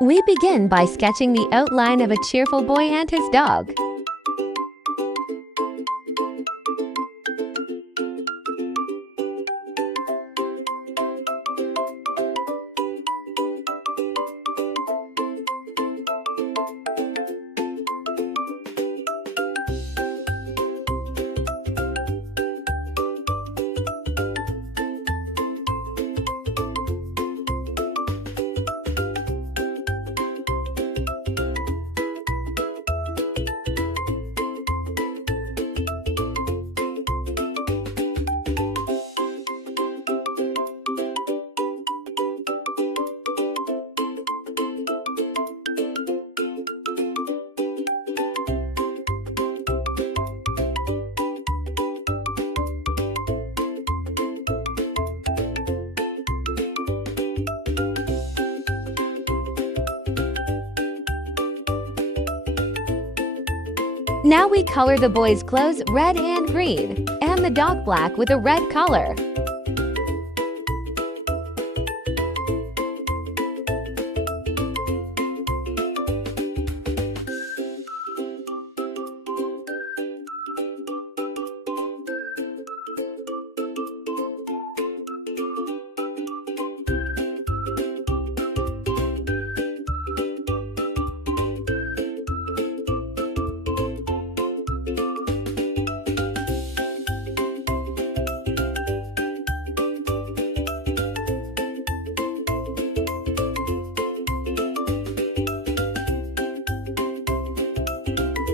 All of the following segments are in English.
We begin by sketching the outline of a cheerful boy and his dog. Now we color the boy's clothes red and green, and the dog black with a red collar.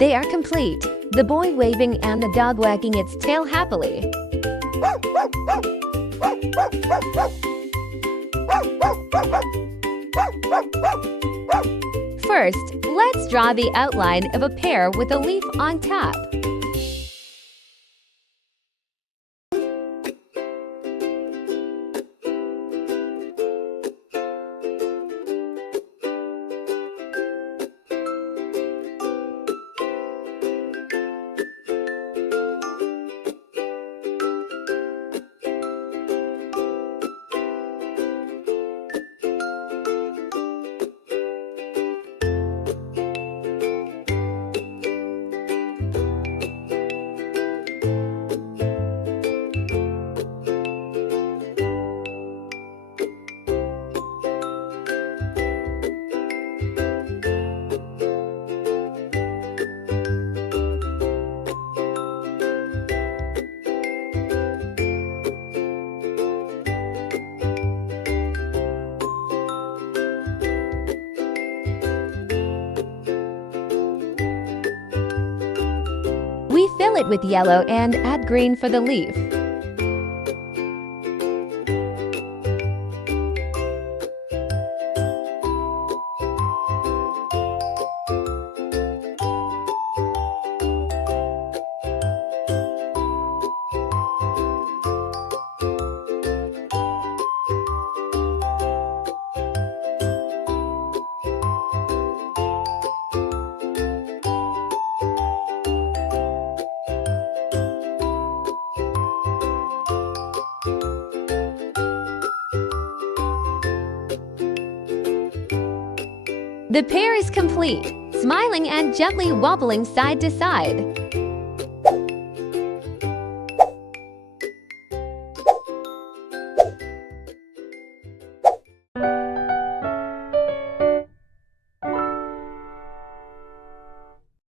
They are complete, the boy waving and the dog wagging its tail happily. First, let's draw the outline of a pear with a leaf on top. We fill it with yellow and add green for the leaf. The pear is complete, smiling and gently wobbling side to side.